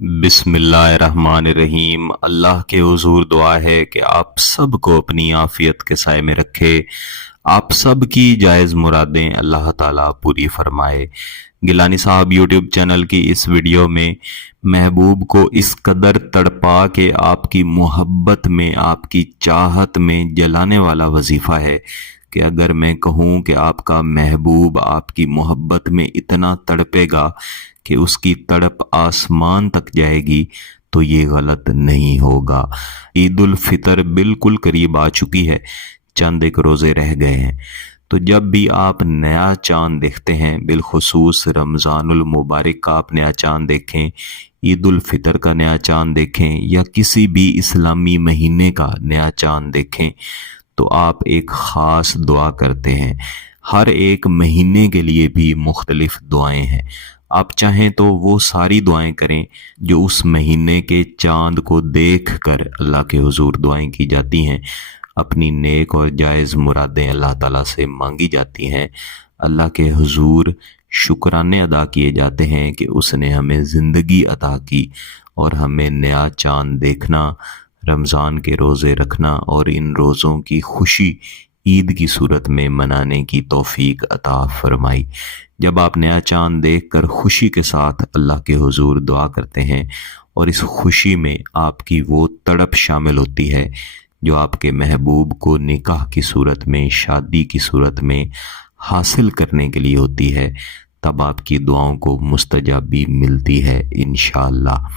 बिस्मिल्लाहिर्रहमानिर्रहीम। अल्लाह के हुजूर दुआ है कि आप सब को अपनी आफियत के साए में रखे, आप सब की जायज़ मुरादें अल्लाह ताला पूरी फरमाए। गिलानी साहब यूट्यूब चैनल की इस वीडियो में महबूब को इस कदर तड़पा के आपकी मोहब्बत में, आपकी चाहत में जलाने वाला वजीफ़ा है कि अगर मैं कहूँ कि आपका महबूब आपकी मोहब्बत में इतना तड़पेगा कि उसकी तड़प आसमान तक जाएगी तो ये गलत नहीं होगा। ईद उल फितर बिल्कुल करीब आ चुकी है, चंद एक रोज़े रह गए हैं। तो जब भी आप नया चांद देखते हैं, बिलखुसूस रमज़ानुल मुबारक का आप नया चांद देखें, ईद उल फितर का नया चांद देखें या किसी भी इस्लामी महीने का नया चांद देखें, तो आप एक ख़ास दुआ करते हैं। हर एक महीने के लिए भी मुख्तलिफ दुआएं हैं। आप चाहें तो वो सारी दुआएं करें जो उस महीने के चांद को देख कर अल्लाह के हुजूर दुआएं की जाती हैं। अपनी नेक और जायज़ मुरादें अल्लाह ताला से मांगी जाती हैं। अल्लाह के हुजूर शुक्राने अदा किए जाते हैं कि उसने हमें ज़िंदगी अता की और हमें नया चांद देखना, रमज़ान के रोज़े रखना और इन रोज़ों की खुशी ईद की सूरत में मनाने की तौफीक अता फरमाई। जब आप नया चांद देखकर खुशी के साथ अल्लाह के हुजूर दुआ करते हैं और इस खुशी में आपकी वो तड़प शामिल होती है जो आपके महबूब को निकाह की सूरत में, शादी की सूरत में हासिल करने के लिए होती है, तब आपकी दुआओं को मुस्तजाबी मिलती है इंशाअल्लाह।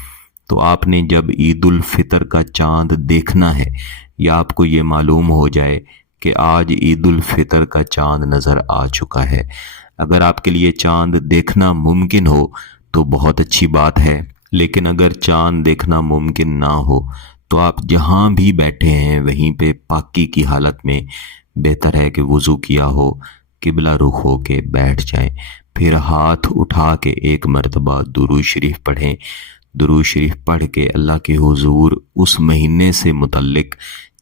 तो आपने जब ईद उल फितर का चांद देखना है या आपको ये मालूम हो जाए कि आज ईद उल फितर का चांद नज़र आ चुका है, अगर आपके लिए चांद देखना मुमकिन हो तो बहुत अच्छी बात है। लेकिन अगर चांद देखना मुमकिन ना हो तो आप जहाँ भी बैठे हैं वहीं पे पाकी की हालत में बेहतर है कि वुज़ू किया हो, किबला रुख हो के बैठ जाएं। फिर हाथ उठा के एक मरतबा दुरूद शरीफ पढ़ें। दुरूद शरीफ पढ़ के अल्लाह के हुजूर उस महीने से मुतल्लिक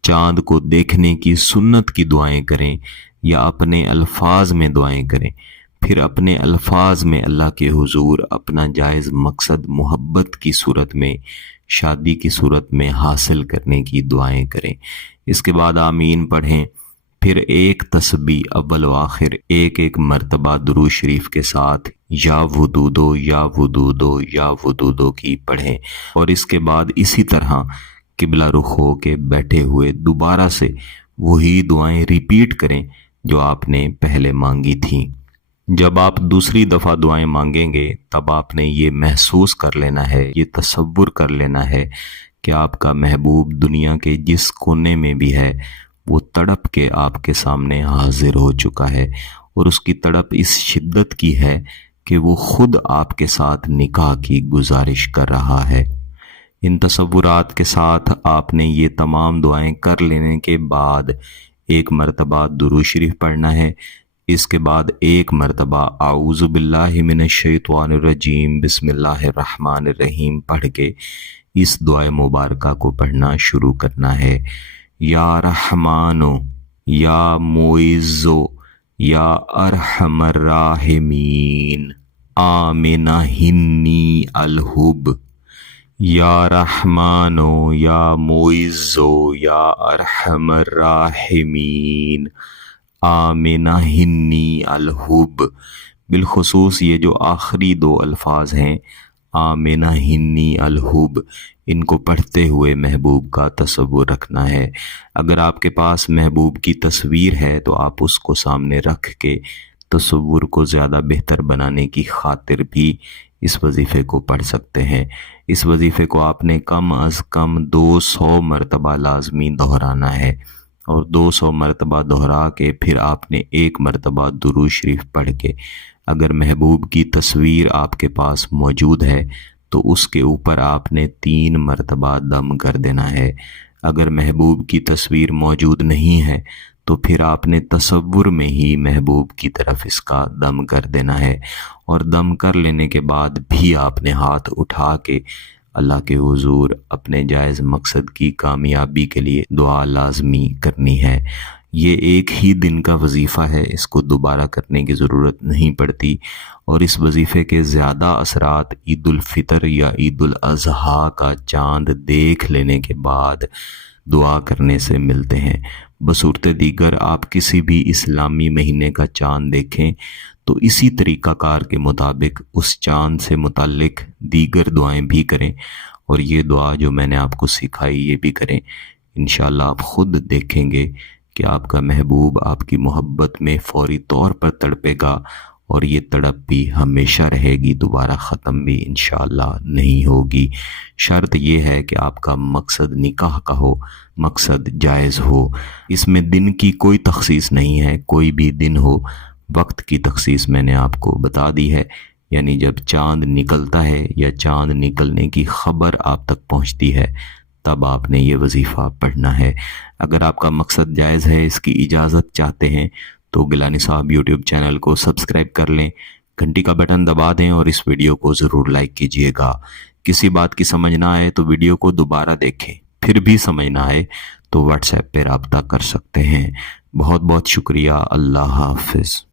चाँद को देखने की सुन्नत की दुआएं करें या अपने अल्फाज में दुआएं करें। फिर अपने अल्फाज में अल्लाह के हुजूर अपना जायज़ मकसद मोहब्बत की सूरत में, शादी की सूरत में हासिल करने की दुआएं करें। इसके बाद आमीन पढ़ें। फिर एक तस्बीह अव्वल व आखिर एक एक मरतबा दुरूद शरीफ के साथ या वुदूदो या वुदूदो या वुदूदो की पढ़ें और इसके बाद इसी तरह किबला रुख हो के बैठे हुए दोबारा से वही दुआएं रिपीट करें जो आपने पहले मांगी थीं। जब आप दूसरी दफ़ा दुआएं मांगेंगे तब आपने ये महसूस कर लेना है, ये तसव्वुर कर लेना है कि आपका महबूब दुनिया के जिस कोने में भी है वो तड़प के आपके सामने हाजिर हो चुका है और उसकी तड़प इस शिद्दत की है कि वो खुद आपके साथ निकाह की गुजारिश कर रहा है। इन तसव्वुरात के साथ आपने ये तमाम दुआएं कर लेने के बाद एक मरतबा दुरूद शरीफ पढ़ना है। इसके बाद एक मरतबा आऊज़ु बिल्लाहि मिनश शैतानिर रजीम बिस्मिल्लाहिर्रहमानिर्रहीम पढ़ के इस दुआ मुबारका को पढ़ना शुरू करना है। या रहमानो या मुइज़्ज़ो या अरहमर राहिमीन आमिना हिन्नी अलहुब। या रहमानो या मुइज़्ज़ो या अरहमर राहिमीन आमिना हिन्नी अलहुब। बिलखुसूस ये जो आखिरी दो अल्फाज हैं आमिना हिन्नी अलहुब, इनको पढ़ते हुए महबूब का तसव्वुर रखना है। अगर आपके पास महबूब की तस्वीर है तो आप उसको सामने रख के तसव्वुर को ज़्यादा बेहतर बनाने की खातिर भी इस वजीफ़े को पढ़ सकते हैं। इस वजीफ़े को आपने कम अज़ कम 200 मरतबा लाजमी दोहराना है और 200 मरतबा दोहरा के फिर आपने एक मरतबा दुरूद शरीफ पढ़ के, अगर महबूब की तस्वीर आपके पास मौजूद है तो उसके ऊपर आपने 3 मरतबा दम कर देना है। अगर महबूब की तस्वीर मौजूद नहीं है तो फिर आपने तसव्वुर में ही महबूब की तरफ इसका दम कर देना है और दम कर लेने के बाद भी आपने हाथ उठा के अल्लाह के हुजूर अपने जायज़ मकसद की कामयाबी के लिए दुआ लाजमी करनी है। یہ ایک ہی دن کا وظیفہ ہے، اس کو دوبارہ کرنے کی ضرورت نہیں پڑتی، اور اس وظیفے کے زیادہ اثرات عید الفطر یا عید الاضحیٰ کا چاند دیکھ لینے کے بعد دعا کرنے سے ملتے ہیں۔ بصورت دیگر آپ کسی بھی اسلامی مہینے کا چاند دیکھیں تو اسی طریقہ کار کے مطابق اس چاند سے متعلق دیگر دعائیں بھی کریں، اور یہ دعا جو میں نے آپ کو سکھائی یہ بھی کریں۔ انشاءاللہ آپ خود دیکھیں گے کہ آپ کا محبوب آپ کی محبت میں فوری طور پر تڑپے گا، اور یہ تڑپ بھی ہمیشہ رہے گی، دوبارہ ختم بھی انشاءاللہ نہیں ہوگی۔ شرط یہ ہے کہ آپ کا مقصد نکاح کا ہو، مقصد جائز ہو۔ اس میں دن کی کوئی تخصیص نہیں ہے، کوئی بھی دن ہو۔ وقت کی تخصیص میں نے آپ کو بتا دی ہے، یعنی جب چاند نکلتا ہے یا چاند نکلنے کی خبر آپ تک پہنچتی ہے تب آپ نے یہ وظیفہ پڑھنا ہے۔ اگر آپ کا مقصد جائز ہے، اس کی اجازت چاہتے ہیں تو گیلانی صاحب یوٹیوب چینل کو سبسکرائب کر لیں، گھنٹی کا بٹن دبا دیں اور اس ویڈیو کو ضرور لائک کیجئے گا۔ کسی بات کی سمجھ نہ آئے تو ویڈیو کو دوبارہ دیکھیں، پھر بھی سمجھ نہ آئے تو واٹس ایپ پہ رابطہ کر سکتے ہیں۔ بہت بہت شکریہ۔ اللہ حافظ۔